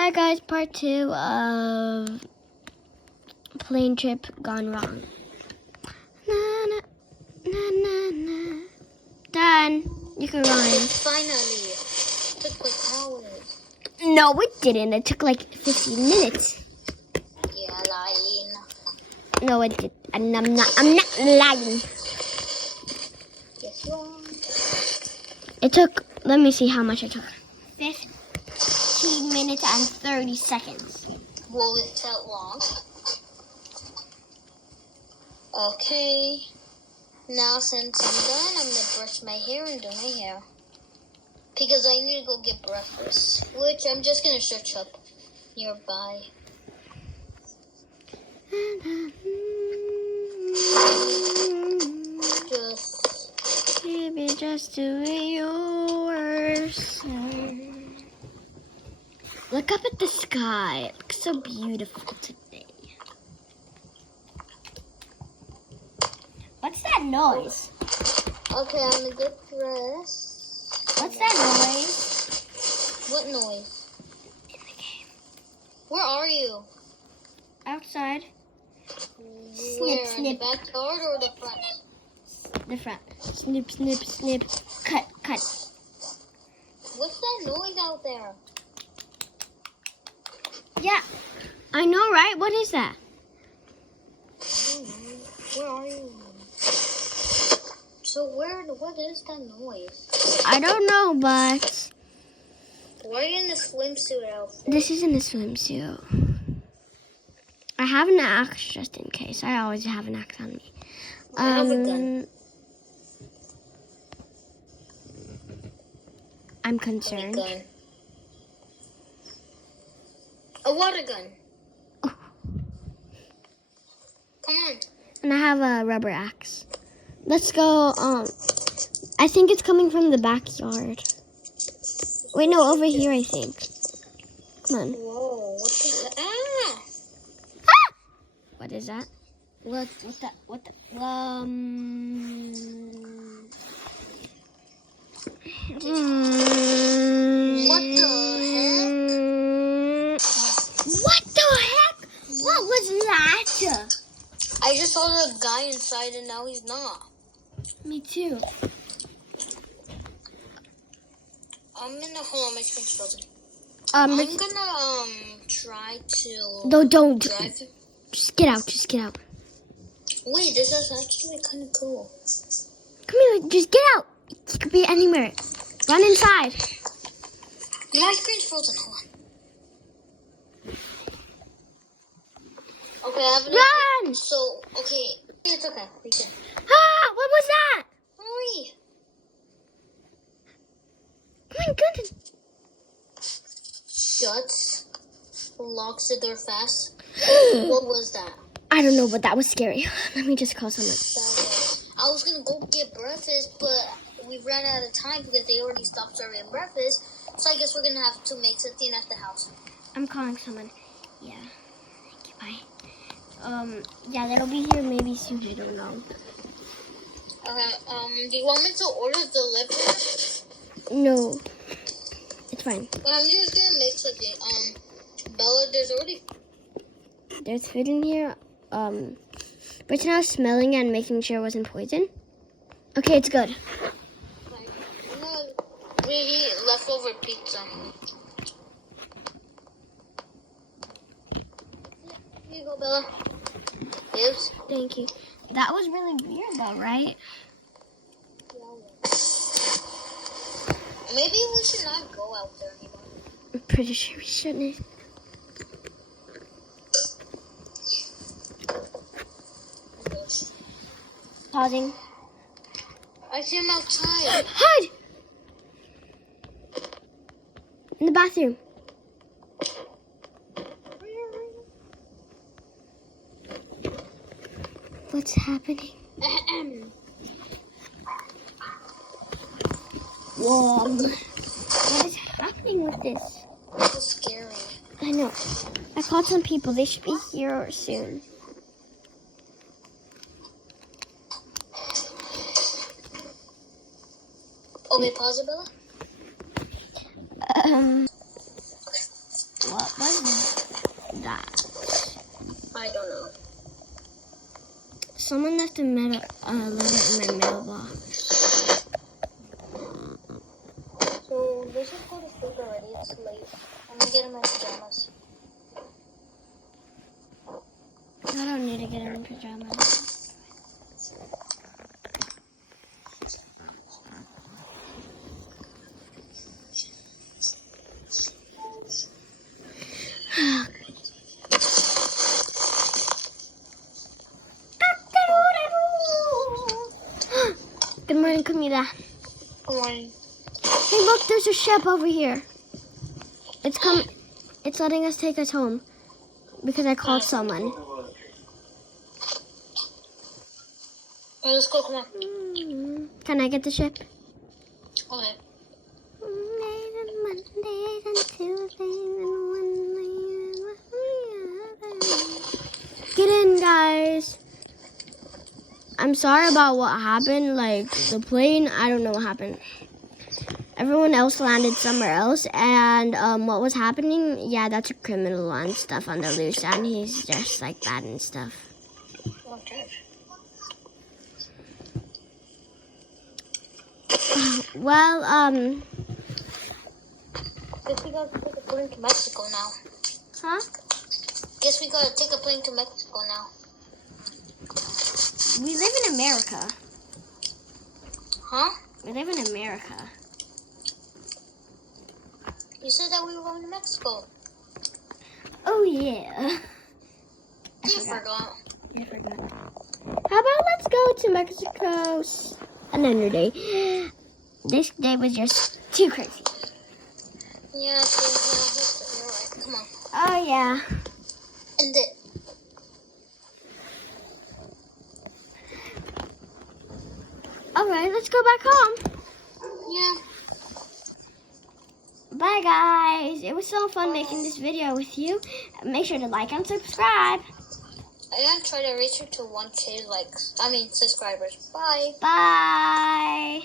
Hi guys, part 2 of plane trip gone wrong. Na, na, na, na, na. Done. You can run. Finally. It took like hours. No, it didn't. It took like 15 minutes. Yeah, lying. No, it did. And I'm not lying. Yes, you are. It took, let me see how much it took. 15 minutes and 30 seconds. Well, it felt long. Okay. Now, since I'm done, I'm going to brush my hair and do my hair. Because I need to go get breakfast. Which I'm just going to search up nearby. Baby, just do it yours. Look up at the sky. It looks so beautiful today. What's that noise? Okay, I'm going to get dressed. What's that noise? What noise? In the game. Where are you? Outside. Where? Snip, In the snip. backyard or the front? The front. Snip, snip, snip. Cut, cut. What's that noise out there? Yeah. I know, right? What is that? I don't know. Where are you? So what is that noise? I don't know, but Why are you in the swimsuit outfit? this isn't a swimsuit. I have an axe just in case. I always have an axe on me. I have a gun. I'm A concerned. gun. A water gun. Oh. Come on. And I have a rubber axe. Let's go. I think it's coming from the backyard. Wait, no, over here, I think. Come on. Whoa, what the ah! Ah! What is that? What the? What the heck? What the heck? What was that? I just saw the guy inside and now he's not. Me too. I'm gonna hold on, my screen's frozen. Um, I'm gonna try to no, don't. drive. Just get out. Just get out. Wait, this is actually kind of cool. Come here. Just get out. You could be anywhere. Run inside. My screen's frozen. Hold on. Okay, I have enough. Run! So, okay, it's okay. We can. Ah! What was that? Hurry! Oh my goodness. Shuts. Locks the door fast. What was that? I don't know, but that was scary. Let me just call someone. I was gonna go get breakfast, but we ran out of time because they already stopped serving breakfast. So I guess we're gonna have to make something at the house. I'm calling someone. Yeah. Thank you. Bye. Yeah, they'll be here maybe soon. I don't know. Okay. Do you want me to order delivery? No. It's fine. I'm just gonna make something. Bella, There's food in here. But now smelling and making sure it wasn't poison. Okay, it's good. I'm gonna reheat leftover pizza. Here you go, Bella. Yes. Thank you. That was really weird though, right? Maybe we should not go out there anymore. I'm pretty sure we shouldn't. Pausing. I see him outside. Hide! In the bathroom. What's happening? Whoa. What is happening with this? This is scary. I know. I called some people. They should be here soon. Okay, pause it, Bella. What? that? I don't know. Someone left a letter in my mailbox. So they should go to sleep already. It's late. I'm gonna get in my pajamas. I don't need to get in pajamas. Good morning, Camila. Good morning. Hey, look, there's a ship over here. It's coming. It's letting us take us home because I called someone. Alright, let's go. Come on. Can I get the ship? Okay. Get in, guys. I'm sorry about what happened. Like, the plane, I don't know what happened. Everyone else landed somewhere else. And what was happening, yeah, that's a criminal and stuff on the loose. And he's just, like, bad and stuff. Okay. Well, Guess we gotta take a plane to Mexico now. huh? Guess we gotta take a plane to Mexico now. We live in America. Huh? We live in America. You said that we were going to Mexico. Oh, yeah. You forgot. I forgot. How about let's go to Mexico another day? This day was just too crazy. Yeah, you're right. Come on. Oh, yeah. End it. All right, let's go back home. Yeah. Bye, guys. It was so fun making this video with you. Make sure to like and subscribe. I gotta try to reach her to 1K subscribers. Bye. Bye.